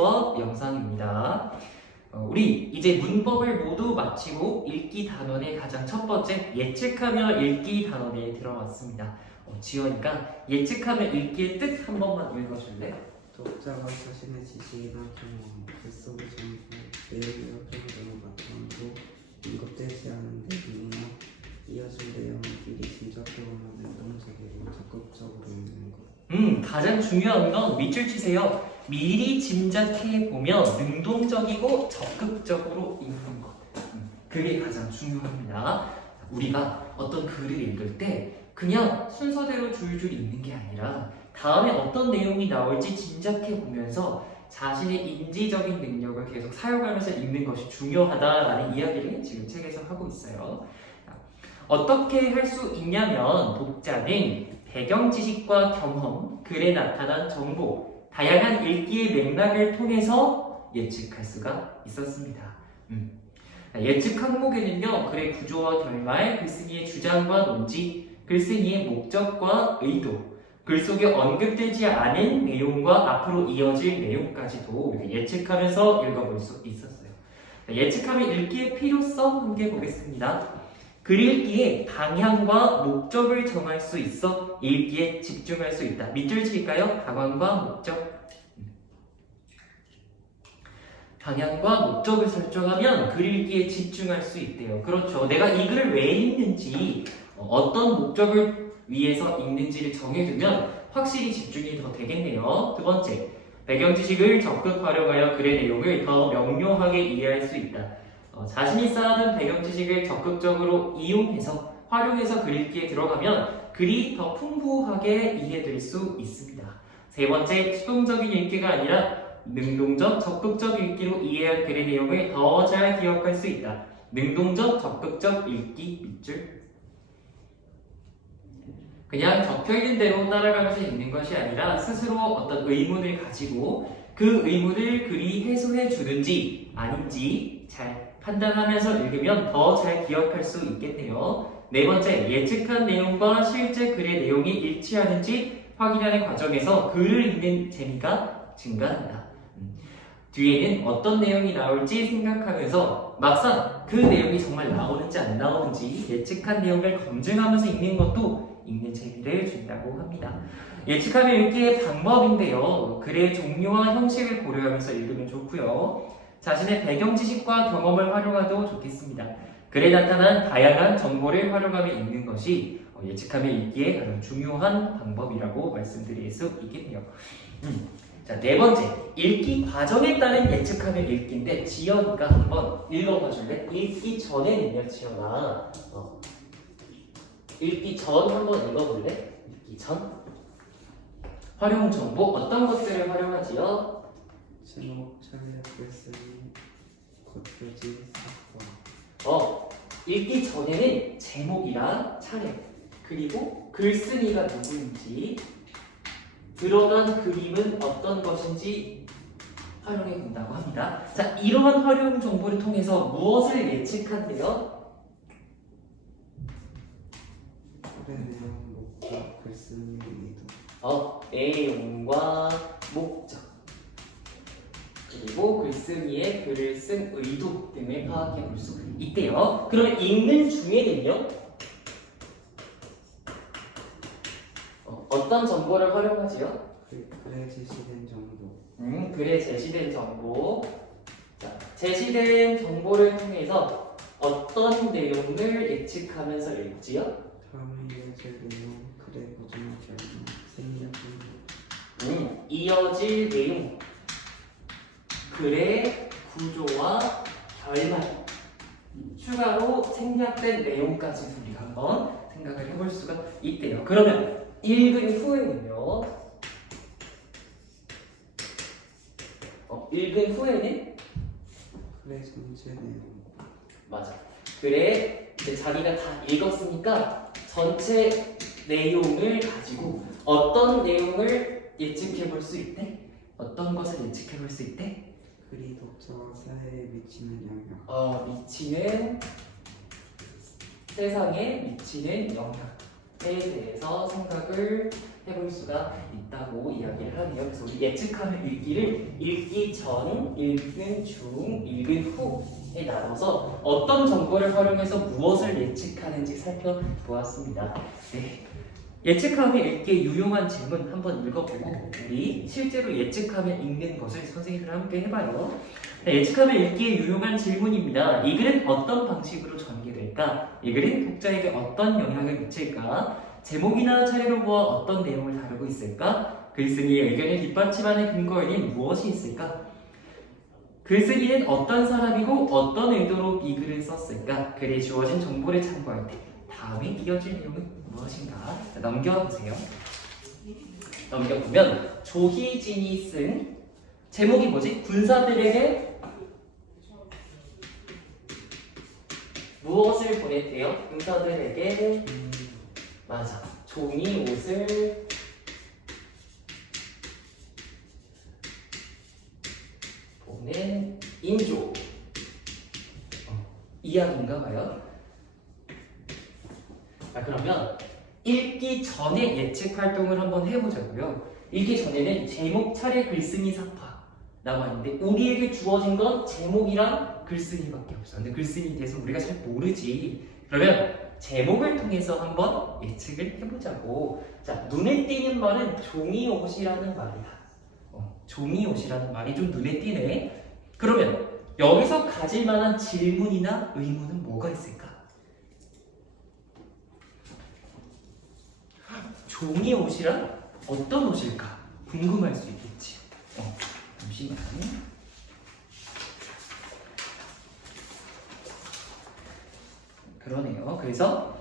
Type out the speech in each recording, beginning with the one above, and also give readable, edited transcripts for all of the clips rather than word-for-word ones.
수업 영상입니다. 우리 이제 문법을 모두 마치고 읽기 단원의 가장 첫 번째 예측하며 읽기 단원에 들어왔습니다. 지원이가 예측하며 읽기의 뜻 한 번만 읽어줄래? 독자가 자신의 지식이나 경험, 글 속의 정보, 내용이 어떤 바탕으로 언급되지 않은 내용이나 이어질 내용을 미리 짐작하거나 능동적이고 적극적으로 읽는 것. 가장 중요한 건 밑줄 치세요. 미리 짐작해 보면 능동적이고 적극적으로 읽는 것. 그게 가장 중요합니다. 우리가 어떤 글을 읽을 때 그냥 순서대로 줄줄 읽는 게 아니라 다음에 어떤 내용이 나올지 짐작해 보면서 자신의 인지적인 능력을 계속 사용하면서 읽는 것이 중요하다라는 이야기를 지금 책에서 하고 있어요. 어떻게 할 수 있냐면 독자는 배경 지식과 경험, 글에 나타난 정보, 다양한 읽기의 맥락을 통해서 예측할 수가 있었습니다. 예측 항목에는요, 글의 구조와 결말, 글쓴이의 주장과 논지, 글쓴이의 목적과 의도, 글 속에 언급되지 않은 내용과 앞으로 이어질 내용까지도 예측하면서 읽어볼 수 있었어요. 예측하면 읽기의 필요성 함께 보겠습니다. 글 읽기에 방향과 목적을 정할 수 있어 읽기에 집중할 수 있다. 밑줄 칠까요? 방향과 목적. 방향과 목적을 설정하면 글 읽기에 집중할 수 있대요. 그렇죠. 내가 이 글을 왜 읽는지, 어떤 목적을 위해서 읽는지를 정해두면 확실히 집중이 더 되겠네요. 두 번째, 배경 지식을 적극 활용하여 글의 내용을 더 명료하게 이해할 수 있다. 자신이 쌓아둔 배경 지식을 적극적으로 이용해서 활용해서 글 읽기에 들어가면 글이 더 풍부하게 이해될 수 있습니다. 세 번째, 수동적인 읽기가 아니라 능동적, 적극적 읽기로 이해한 글의 내용을 더 잘 기억할 수 있다. 능동적, 적극적 읽기 밑줄. 그냥 적혀있는 대로 따라가면서 읽는 것이 아니라 스스로 어떤 의문을 가지고 그 의문을 글이 해소해 주는지 아닌지 잘 판단하면서 읽으면 더 잘 기억할 수 있겠네요. 네 번째, 예측한 내용과 실제 글의 내용이 일치하는지 확인하는 과정에서 글을 읽는 재미가 증가한다. 뒤에는 어떤 내용이 나올지 생각하면서 막상 그 내용이 정말 나오는지 안 나오는지 예측한 내용을 검증하면서 읽는 것도 읽는 재미를 준다고 합니다. 예측하며 읽기의 방법인데요. 글의 종류와 형식을 고려하면서 읽으면 좋고요. 자신의 배경 지식과 경험을 활용하도 좋겠습니다. 글에 나타난 다양한 정보를 활용하며 읽는 것이 예측하며 읽기의 가장 중요한 방법이라고 말씀드릴 수 있겠네요. 자, 네 번째, 읽기 과정에 따른 예측하며 읽기인데 지연이가 한번 읽어봐 줄래? 읽기 전에는요, 지연아. 읽기 전 한번 읽어볼래? 읽기 전. 활용 정보 어떤 것들을 활용하지요? 제목, 차례, 글쓴이, god표지, 사건. 읽기 전에는 제목이랑 차례, 그리고 글쓴이가 누구인지, 드러난 그림은 어떤 것인지 활용해 본다고 합니다. 자, 이러한 활용 정보를 통해서 무엇을 예측한대요? 글의 내용, 목적, 글쓴이, 의도. 내용과 목적, 그리고 글쓴이의 글을 쓴 의도 등을 파악해 볼 수 있대요. 그러면 읽는 중에는요, 어떤 정보를 활용하지요? 글에 제시된 정보. 글에 제시된 정보. 자, 제시된 정보를 통해서 어떤 내용을 예측하면서 읽지요? 다음에 이어질 내용, 글의 구조나 결론, 생략 정보. 이어질 내용, 글의 구조와 결말, 추가로 생략된 내용까지 우리가 한번 생각을 해볼 수가 있대요. 그러면 읽은 후에는요? 읽은 후에는? 글의 전체 내용. 맞아. 글에 이제 자기가 다 읽었으니까 전체 내용을 가지고 어떤 내용을 예측해 볼 수 있대? 어떤 것을 예측해 볼 수 있대? 글이 독자와 사회에 미치는 영향. 세상에 미치는 영향에 대해서 생각을 해볼 수가 있다고 이야기를 하네요. 그래서 우리 예측하는 읽기를 읽기 전, 읽는 중, 읽은 후에 나눠서 어떤 정보를 활용해서 무엇을 예측하는지 살펴보았습니다. 네. 예측하면 읽기에 유용한 질문 한번 읽어보고 우리 실제로 예측하면 읽는 것을 선생님이랑 함께 해봐요. 네, 예측하면 읽기에 유용한 질문입니다. 이 글은 어떤 방식으로 전개될까? 이 글은 독자에게 어떤 영향을 미칠까? 제목이나 차례로 보아 어떤 내용을 다루고 있을까? 글쓴이의 의견을 뒷받침하는 근거에는 무엇이 있을까? 글쓴이는 어떤 사람이고 어떤 의도로 이 글을 썼을까? 글에 주어진 정보를 참고할 때 다음에 이어질 내용은 무엇인가? 자, 넘겨보세요. 넘겨보면 조희진이 쓴 제목이 뭐지? 군사들에게 무엇을 보냈대요? 군사들에게 맞아. 종이 옷을 보낸 인조. 이야기인가 봐요. 자, 그러면 읽기 전에 예측 활동을 한번 해보자고요. 읽기 전에는 제목, 차례, 글쓴이, 사파 나왔는데 우리에게 주어진 건 제목이랑 글쓴이밖에 없어. 근데 글쓴이에 대해서 우리가 잘 모르지. 그러면 제목을 통해서 한번 예측을 해보자고. 자, 눈에 띄는 말은 종이옷이라는 말이다. 종이옷이라는 말이 좀 눈에 띄네. 그러면 여기서 가질 만한 질문이나 의문은 뭐가 있을까? 종이옷이란 어떤 옷일까? 궁금할 수 있겠지. 잠시만. 그러네요. 그래서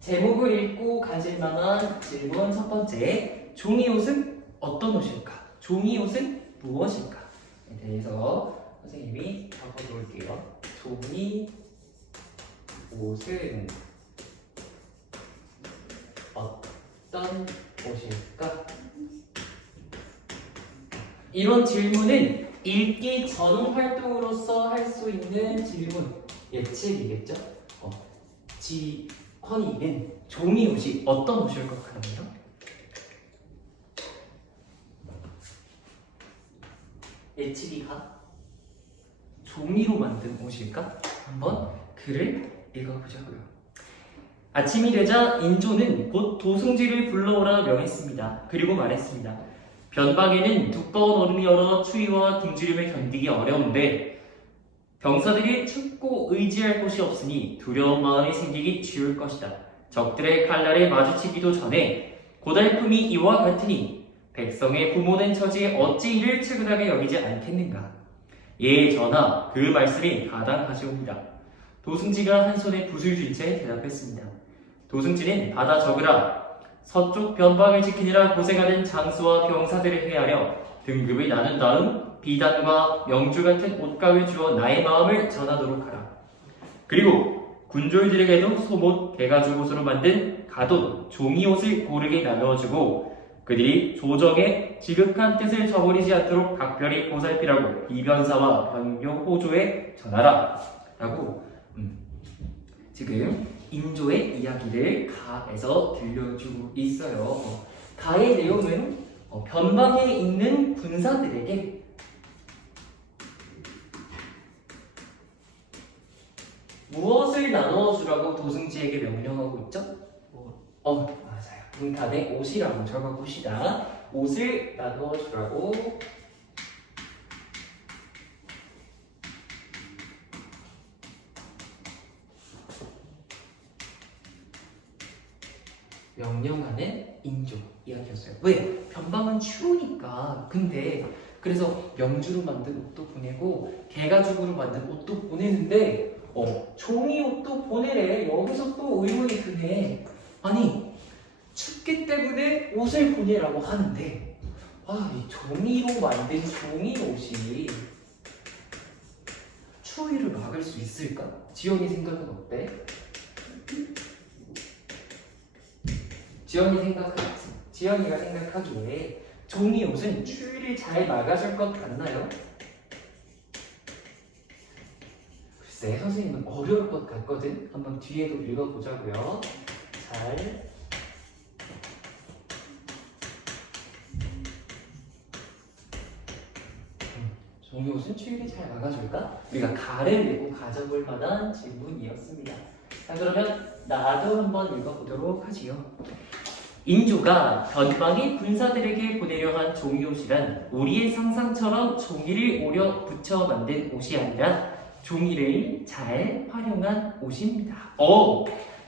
제목을 읽고 가질 만한 질문 첫 번째, 종이옷은 어떤 옷일까? 종이옷은 무엇일까? 에 대해서 선생님이 적어놓을게요. 종이옷은 어떤 옷일까? 이런 질문은 읽기 전 활동으로서 할 수 있는 질문, 예측이겠죠? 지헌이는 종이옷이 어떤 옷일 것 같나요? 예측이가 종이로 만든 옷일까? 한번 글을 읽어보자고요. 아침이 되자 인조는 곧 도승지를 불러오라 명했습니다. 그리고 말했습니다. 변방에는 두꺼운 얼음이 얼어 추위와 굶주림을 견디기 어려운데 병사들이 춥고 의지할 곳이 없으니 두려운 마음이 생기기 쉬울 것이다. 적들의 칼날에 마주치기도 전에 고달픔이 이와 같으니 백성의 부모된 처지에 어찌 이를 측은하게 여기지 않겠는가. 예 전하, 그 말씀이 가당하시옵니다. 도승지가 한 손에 붓을 쥔 채 대답했습니다. 도승지는 받아 적으라. 서쪽 변방을 지키느라 고생하는 장수와 병사들을 헤아려 등급을 나눈 다음 비단과 명주 같은 옷감을 주어 나의 마음을 전하도록 하라. 그리고 군졸들에게도 소못, 개가죽옷으로 만든 갓옷, 종이옷을 고르게 나누어주고 그들이 조정의 지극한 뜻을 저버리지 않도록 각별히 보살피라고 이변사와 변교 호조에 전하라. 라고 지금 인조의 이야기를 가에서 들려주고 있어요. 가의 내용은 변방에 있는 군사들에게 무엇을 나눠주라고 도승지에게 명령하고 있죠? 맞아요. 문단에 옷이라고 적어봅시다. 옷을 나눠주라고 명령하는 인조 이야기였어요. 왜? 변방은 추우니까. 근데 그래서 명주로 만든 옷도 보내고 개가죽으로 만든 옷도 보내는데 종이 옷도 보내래. 여기서 또 의문이 드네. 아니 춥기 때문에 옷을 보내라고 하는데 이 종이로 만든 종이 옷이 추위를 막을 수 있을까? 지연이 생각은 어때? 지연이가 생각하기에 종이 옷은 추위를 잘 막아줄 것 같나요? 글쎄, 선생님은 어려울 것 같거든. 한번 뒤에도 읽어보자고요. 잘 종이옷은 추위를 잘 막아줄까? 우리가 가를 내고 가져볼 만한 질문이었습니다. 자, 그러면 나도 한번 읽어보도록 하지요. 인조가 변방의 군사들에게 보내려 한 종이옷이란 우리의 상상처럼 종이를 오려 붙여 만든 옷이 아니라 종이를 잘 활용한 옷입니다.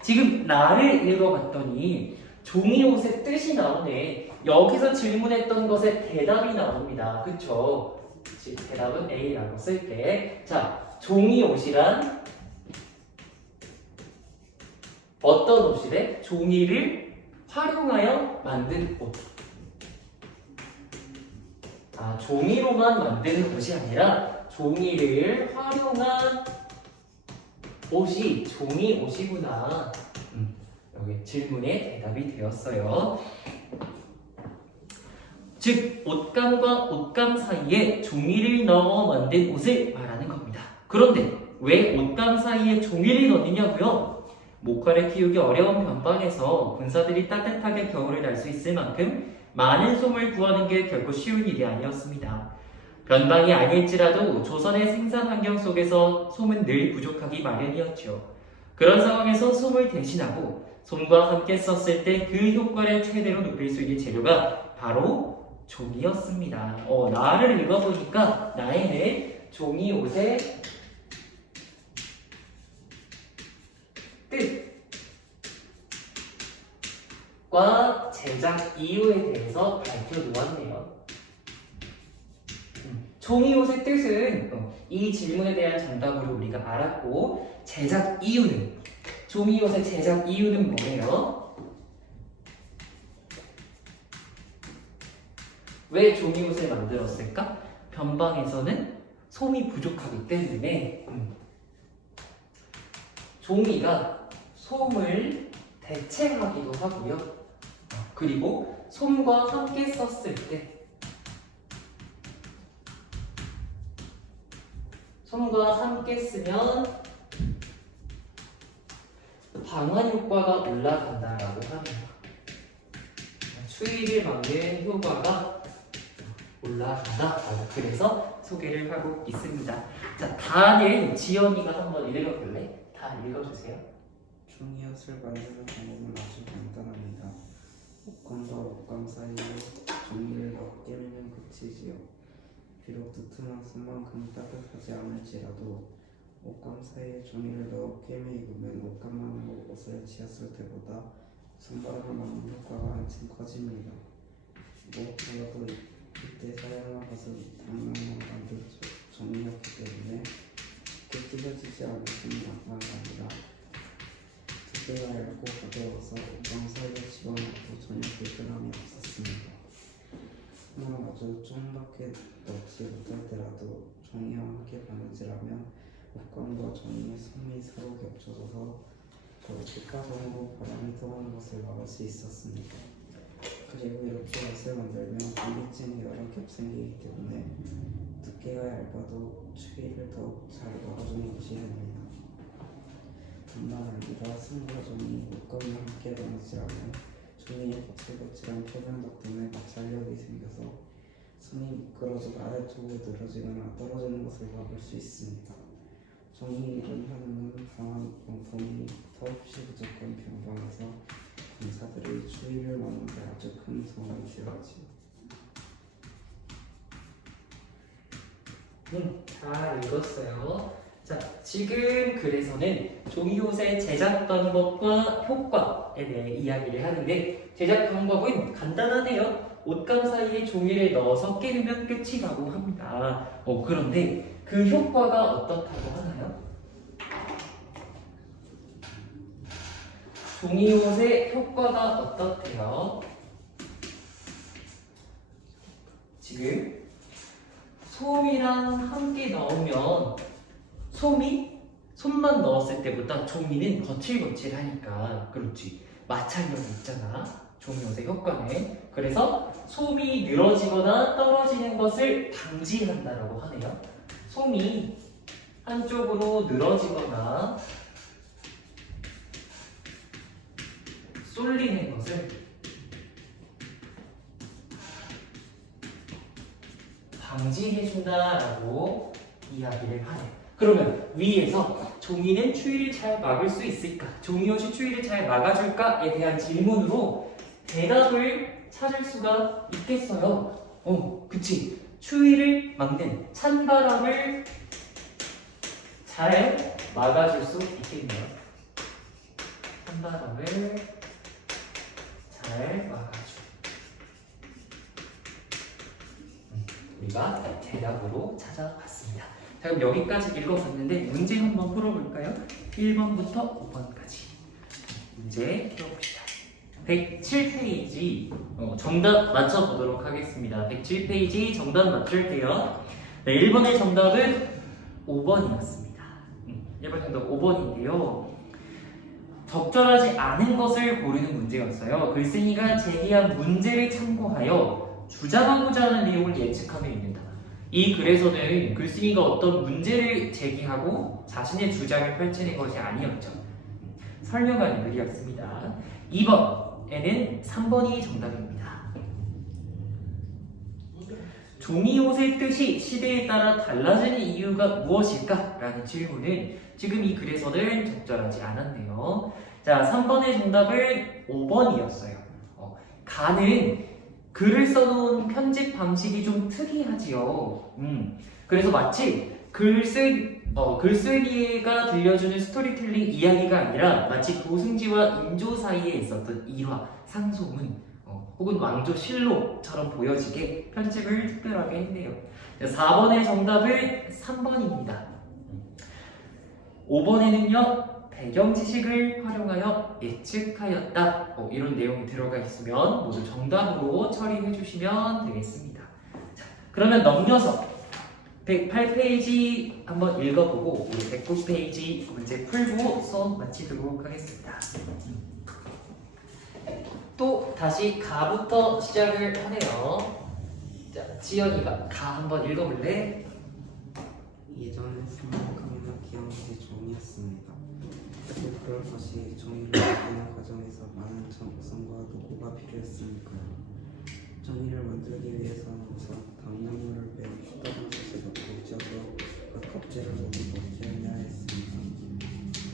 지금 나를 읽어봤더니 종이옷의 뜻이 나오네. 여기서 질문했던 것에 대답이 나옵니다. 그쵸? 대답은 A라고 쓸게. 자, 종이옷이란 어떤 옷이래? 종이를 활용하여 만든 옷. 종이로만 만드는 옷이 아니라 종이를 활용한 옷이 종이 옷이구나. 여기 질문에 대답이 되었어요. 즉, 옷감과 옷감 사이에 종이를 넣어 만든 옷을 말하는 겁니다. 그런데 왜 옷감 사이에 종이를 넣느냐고요? 모카를 키우기 어려운 변방에서 군사들이 따뜻하게 겨울을 날 수 있을 만큼 많은 솜을 구하는 게 결코 쉬운 일이 아니었습니다. 변방이 아닐지라도 조선의 생산 환경 속에서 솜은 늘 부족하기 마련이었죠. 그런 상황에서 솜을 대신하고 솜과 함께 썼을 때 그 효과를 최대로 높일 수 있는 재료가 바로 종이였습니다. 나를 읽어보니까 나에는 종이 옷의 뜻과 제작 이유에 대해서 밝혀놓았네요. 종이 옷의 뜻은 이 질문에 대한 정답으로 우리가 알았고, 제작 이유는, 종이 옷의 제작 이유는 뭐예요? 왜 종이 옷을 만들었을까? 변방에서는 솜이 부족하기 때문에 종이가 솜을 대체하기도 하고요. 그리고 솜과 함께 썼을 때 솜과 함께 쓰면 방한 효과가 올라간다라고 합니다. 추위를 막는 효과가 올라간다라고 그래서 소개를 하고 있습니다. 자, 다는 지연이가 한번 읽어볼래? 다 읽어주세요. 종이옷을 만드는 방법은 아주 간단합니다. 옷감과 옷감 사이에 종이를 넣어 깨면 끝이지요. 비록 두툼한 솜만큼 따뜻하지 않을지라도 옷감 사이에 종이를 넣어 깨매 입으면 옷감만으로 옷을 지었을 때보다 손바닥을 막는 효과가 한층 커집니다. 무엇보다도 이때 사용한 것은 당면으로 만든 종이였기 때문에 쉽게 찢어지지 않을 뿐만 아니라 두께가 얇고 가벼워서 옷감 사이에 집어넣어도 전혀 불편함이 없었습니다. 솜을 아주 조금밖에 넣지 못할 때라도 종이와 함께 바느질하면 옷감과 종이의 솜이 서로 겹쳐져서 직화성으로 바람이 통하는 것을 막을 수 있었습니다. 그리고 이렇게 옷을 만들면 분비증이 여러 겹 생기기 때문에 두께가 얇아도 추위를 더욱 잘 막아주는 것이 됩니다. 뿐만 아니라 솜과 종이, 옷감과 함께 바느질하면 종이의 거칠거칠한 표면 덕분에 마찰력이 생겨서 솜이 미끄러져 아래쪽으로 늘어지거나 떨어지는 것을 막을 수 있습니다. 종이 일을 하는 강한 용품이 턱없이 부족한 변방에서 군사들이 추위를 막는 데 아주 큰 도움이 되었지요. 잘 읽었어요. 자, 지금 글에서는 종이옷의 제작 방법과 효과에 대해 이야기를 하는데, 제작 방법은 간단하네요. 옷감 사이에 종이를 넣어서 깨르면 끝이라고 합니다. 그런데 그 효과가 어떻다고 하나요? 종이옷의 효과가 어떻대요? 지금 솜이랑 함께 넣으면 솜만 넣었을 때보다 종이는 거칠거칠하니까, 그렇지, 마찰력이 있잖아, 종이옷의 효과는. 그래서 솜이 늘어지거나 떨어지는 것을 방지한다라고 하네요. 솜이 한쪽으로 늘어지거나 쏠리는 것을 방지해준다라고 이야기를 하네. 그러면 위에서 종이는 추위를 잘 막을 수 있을까? 종이옷이 추위를 잘 막아줄까에 대한 질문으로 대답을 찾을 수가 있겠어요. 그치. 추위를 막는 찬바람을 잘 막아줄 수 있겠네요. 찬바람을 잘 막아줘. 우리가 대답으로 찾아봤습니다. 자, 그럼 여기까지 읽어봤는데 문제 한번 풀어볼까요? 1번부터 5번까지 문제 풀어봅시다. 107페이지 정답 맞춰보도록 하겠습니다. 107페이지 정답 맞출게요. 네, 1번의 정답은 5번이었습니다. 1번 정답 5번인데요. 적절하지 않은 것을 고르는 문제였어요. 글쓴이가 제기한 문제를 참고하여 주장하고자 하는 내용을 예측하며 읽는다. 이 글에서는 글쓴이가 어떤 문제를 제기하고 자신의 주장을 펼치는 것이 아니었죠. 설명하는 글이었습니다. 2번에는 3번이 정답입니다. 종이옷의 뜻이 시대에 따라 달라지는 이유가 무엇일까? 라는 질문은 지금 이 글에서는 적절하지 않았네요. 자, 3번의 정답은 5번이었어요. 가는 글을 써놓은 편집 방식이 좀 특이하지요. 그래서 마치 글쓰기가 들려주는 스토리텔링 이야기가 아니라 마치 도승지와 인조 사이에 있었던 일화, 상소문, 혹은 왕조실록처럼 보여지게 편집을 특별하게 했네요. 4번의 정답은 3번입니다. 5번에는요. 배경 지식을 활용하여 예측하였다. 이런 내용이 들어가 있으면 모두 정답으로 처리해 주시면 되겠습니다. 자, 그러면 넘겨서 108페이지 한번 읽어보고 우리 109페이지 문제 풀고 수업 마치도록 하겠습니다. 또 다시 가부터 시작을 하네요. 자, 지연이가 가 한번 읽어볼래? 예전에 생각하면 귀여운 게 종이었습니다. 그럴 것이 종이를 만드는 과정에서 많은 정성과 노고가 필요했으니까요. 종이를 만들기 위해서는 우선 당나무를 베어 커다란 솥에 넣고 쪄서 그 껍질을 모두 벗겨내야 했습니다.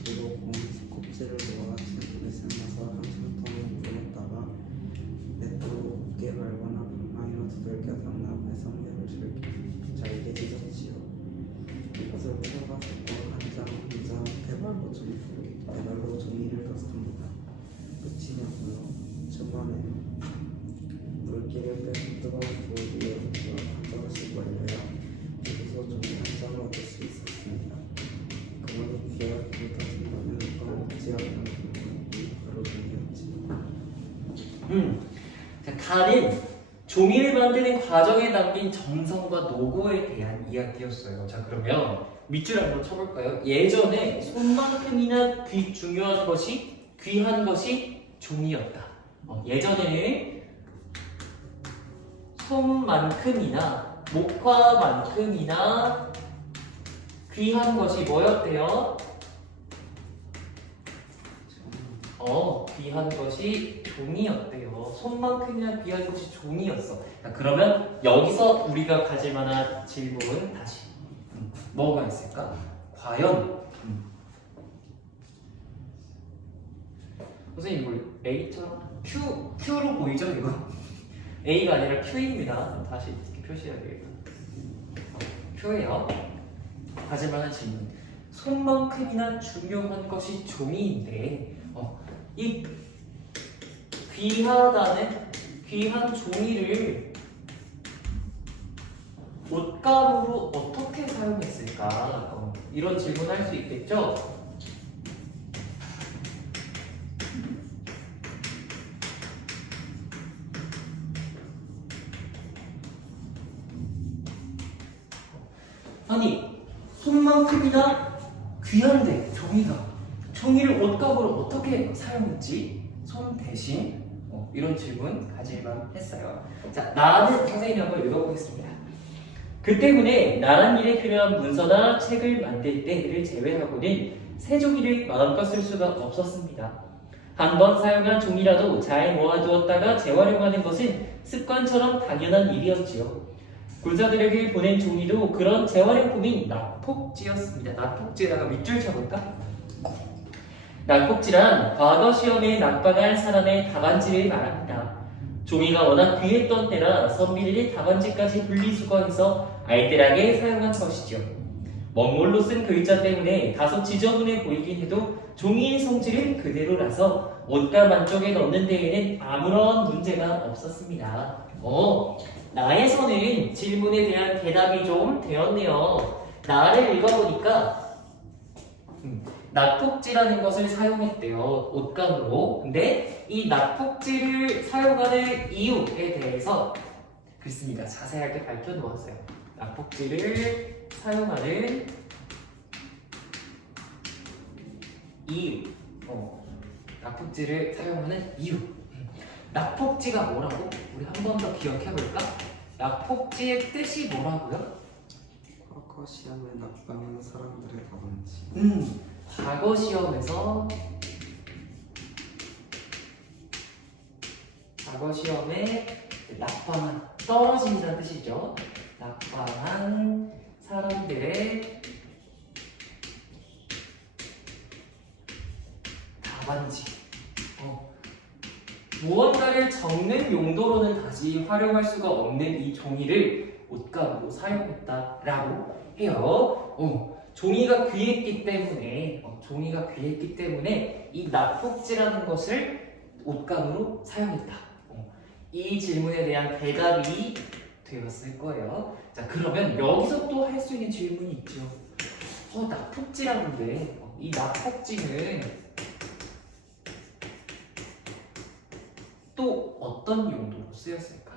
그리고 고무줄 껍질을 놓아 채소를 삶아서 한참 동안 불렸다가 맷돌로 곱게 밟거나 방망이로 두들겨 당나무의 성면을 잘게 찢었지요. 이것을 풀어가 섞어 한장 대발로 종이를 떴습니다. 끝이냐고요? 초반에 물기를 빼서 뜨거운 불 위에 한 장씩 올려야 여기서 종이 한 장을 얻을 수 있었습니다. 그러도 귀하게 불타진 거는 꺼먹지 않는 부분이 바로 종이었지. 자, 가는 종이를 만드는 과정에 담긴 정성과 노고에 대한 이야기였어요. 자, 그러면 밑줄 한번 쳐볼까요? 예전에 손만큼이나 귀한 것이 종이였다. 예전에는 손만큼이나 목화만큼이나 귀한 것이 뭐였대요? 귀한 것이 종이였대요. 손만큼이나 귀한 것이 종이였어. 자, 그러면 여기서 우리가 가질 만한 질문 다시 뭐가 있을까? 과연 선생님 이걸 A처럼 Q로 보이죠 이거? A가 아니라 Q입니다. 다시 이렇게 표시해야 되겠다. Q예요. 가질 만한 질문. 손만큼이나 중요한 것이 종이인데 이 귀한 종이를 옷가루로 어떻게 사용했을까? 이런 질문 할 수 있겠죠? 아니, 손만큼이나 귀한데 종이를 옷가루로 어떻게 사용했지? 손 대신 이런 질문 가질만 했어요. 자, 나는 선생님이 한번 읽어보겠습니다. 그 때문에 나란 일에 필요한 문서나 책을 만들 때를 제외하고는 새 종이를 마음껏 쓸 수가 없었습니다. 한 번 사용한 종이라도 잘 모아두었다가 재활용하는 것은 습관처럼 당연한 일이었지요. 군사들에게 보낸 종이도 그런 재활용품인 낙폭지였습니다. 낙폭지에다가 밑줄 쳐볼까? 낙폭지란 과거 시험에 낙방할 사람의 답안지를 말합니다. 종이가 워낙 귀했던 때라 선비들이 답안지까지 분리수거해서 알뜰하게 사용한 것이죠. 먹물로 쓴 글자 때문에 다소 지저분해 보이긴 해도 종이의 성질은 그대로라서 옷감 안쪽에 넣는 데에는 아무런 문제가 없었습니다. 나에서는 질문에 대한 대답이 좀 되었네요. 나를 읽어보니까 낙폭지라는 것을 사용했대요. 옷감으로. 근데 이 낙폭지를 사용하는 이유에 대해서 글씁니다. 자세하게 밝혀놓았어요. 낙폭지를 사용하는 이유. 낙폭지를 사용하는 이유. 낙폭지가 뭐라고? 우리 한 번 더 기억해볼까? 낙폭지의 뜻이 뭐라고요? 과거 시험에 낙방한 사람들의 답안지. 과거 시험에서 과거 시험에 낙방한 떨어진다는 뜻이죠. 낙방한 사람들의 답안지. 무언가를 적는 용도로는 다시 활용할 수가 없는 이 종이를 옷감으로 사용했다라고 해요. 종이가 귀했기 때문에 이 낙폭지라는 것을 옷감으로 사용했다. 이 질문에 대한 대답이 되었을 거예요. 자, 그러면 여기서 또 할 수 있는 질문이 있죠. 낙폭지라는데 이 낙폭지는 또 어떤 용도로 쓰였을까?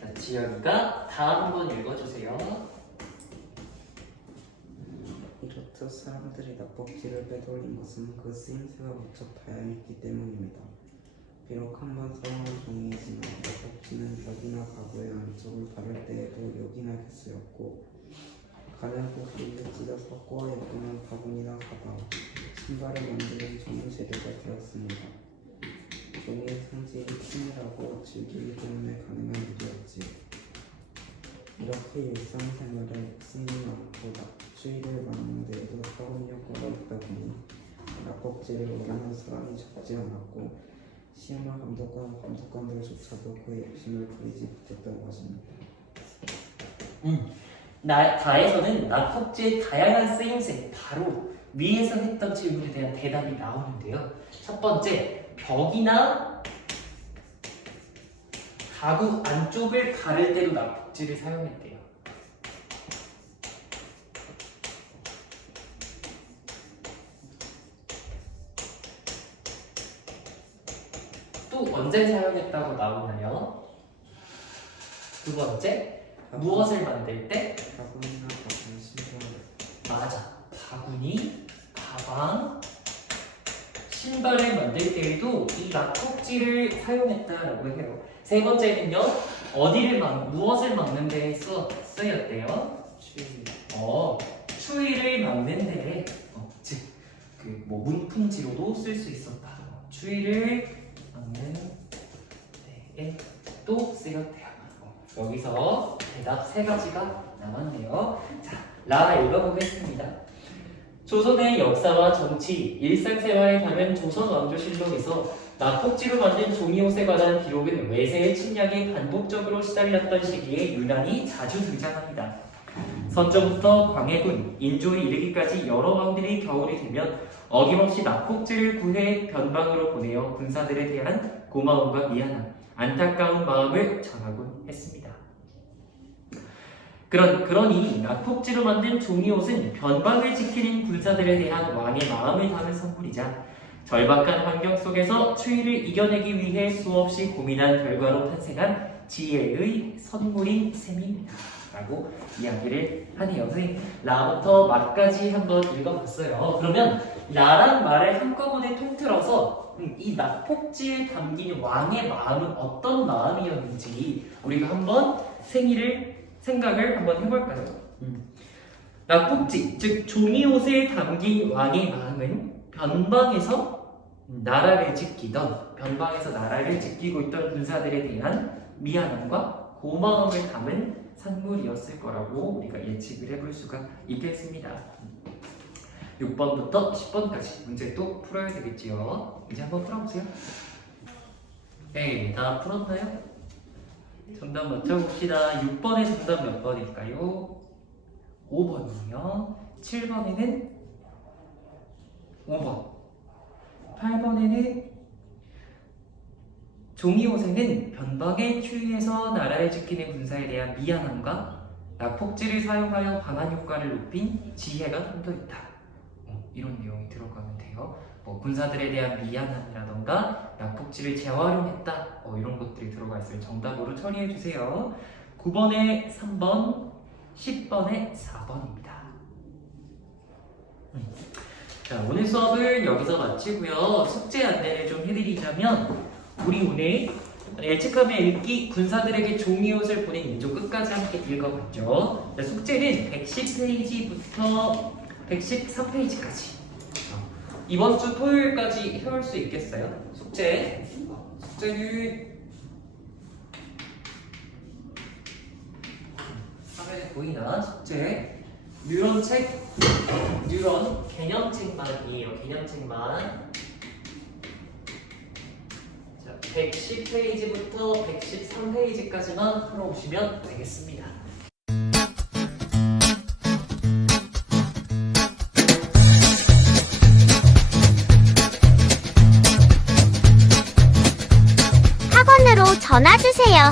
자, 지연이가 다음 한번 읽어주세요. 이렇듯 사람들이 낙폭지를 빼돌린 것은 그 쓰임새가 무척 다양했기 때문입니다. 비록 한번 사용한 종이이지만 낙폭지는 벽이나 가구의 안쪽을 가를 때에도 요긴하게 쓰였고 가는 부분을 찢어서 꼬아 예쁘는 바구니나 가방, 신발을 만드는 종이 재료가 되었습니다. 종이의 성질이 치밀하고 질기기 때문에 가능한 일이었지. 이렇게 일상생활에 쓰임이 많고 추위를 막는 데에도 사원 효과가 있다 보니 낙폭지를 원하는 사람이 적지 않았고 시험을 감독관들조차도 그의 욕심을 부리지 못했던 것입니다. 다에서는 낙폭지의 다양한 쓰임새, 바로 위에서 했던 질문에 대한 대답이 나오는데요. 첫 번째, 벽이나 가구 안쪽을 가를 때로 낙폭지를 사용했대요. 또 언제 사용했다고 나오나요? 두 번째, 무엇을 만들 때? 바구니나 가방, 신발. 맞아. 바구니, 가방, 신발을 만들 때에도 이 낙폭지를 사용했다라고 해요. 세 번째는요, 무엇을 막는 데에 쓰였대요? 추위를 막는 데에, 즉, 문풍지로도 쓸 수 있었다. 추위를 막는 데에 또 쓰였대요. 여기서 대답 세 가지가 남았네요. 자, 라 읽어보겠습니다. 조선의 역사와 정치, 일상생활에 담은 조선 왕조실록에서 낙폭지로 만든 종이옷에 관한 기록은 외세의 침략이 반복적으로 시달렸던 시기에 유난히 자주 등장합니다. 선조부터 광해군, 인조에 이르기까지 여러 왕들이 겨울이 되면 어김없이 낙폭지를 구해 변방으로 보내어 군사들에 대한 고마움과 미안함, 안타까운 마음을 전하곤 했습니다. 그러니 낙폭지로 만든 종이옷은 변방을 지키는 군사들에 대한 왕의 마음을 담은 선물이자 절박한 환경 속에서 추위를 이겨내기 위해 수없이 고민한 결과로 탄생한 지혜의 선물인 셈입니다. 라고 이야기를 하네요. 선생님, 라부터 마까지 한번 읽어봤어요. 그러면 라란 말을 한꺼번에 통틀어서 이 낙폭지에 담긴 왕의 마음은 어떤 마음이었는지 우리가 한번 생각을 한번 해볼까요? 낙폭지, 즉 종이옷을 담긴 왕의 마음은 변방에서 나라를 지키고 있던 군사들에 대한 미안함과 고마움을 담은 산물이었을 거라고 우리가 예측을 해볼 수가 있겠습니다. 6번부터 10번까지 문제 또 풀어야 되겠지요. 이제 한번 풀어보세요. 네, 다 풀었나요? 정답 맞춰봅시다. 6번의 정답 몇 번일까요? 5번이요. 7번에는 5번. 8번에는 종이옷에는 변방의 추위에서 나라를 지키는 군사에 대한 미안함과 낙폭지를 사용하여 방한 효과를 높인 지혜가 담겨 있다. 이런 내용이 들어가면 돼요. 군사들에 대한 미안함이라던가 낙폭지를 재활용했다. 이런 것들이 들어가 있어요. 정답으로 처리해 주세요. 9번에 3번, 10번에 4번입니다. 자, 오늘 수업을 여기서 마치고요. 숙제 안내를 좀 해드리자면 우리 오늘 예측하며 읽기 군사들에게 종이옷을 보낸 민족 끝까지 함께 읽어봤죠. 자, 숙제는 110페이지부터 113페이지까지 이번 주 토요일까지 해올 수 있겠어요? 숙제는 화면에 보이나? 숙제 뉴런 개념책만이에요. 개념책만. 자, 110페이지부터 113페이지까지만 풀어오시면 되겠습니다. 학원으로 전화 주세요.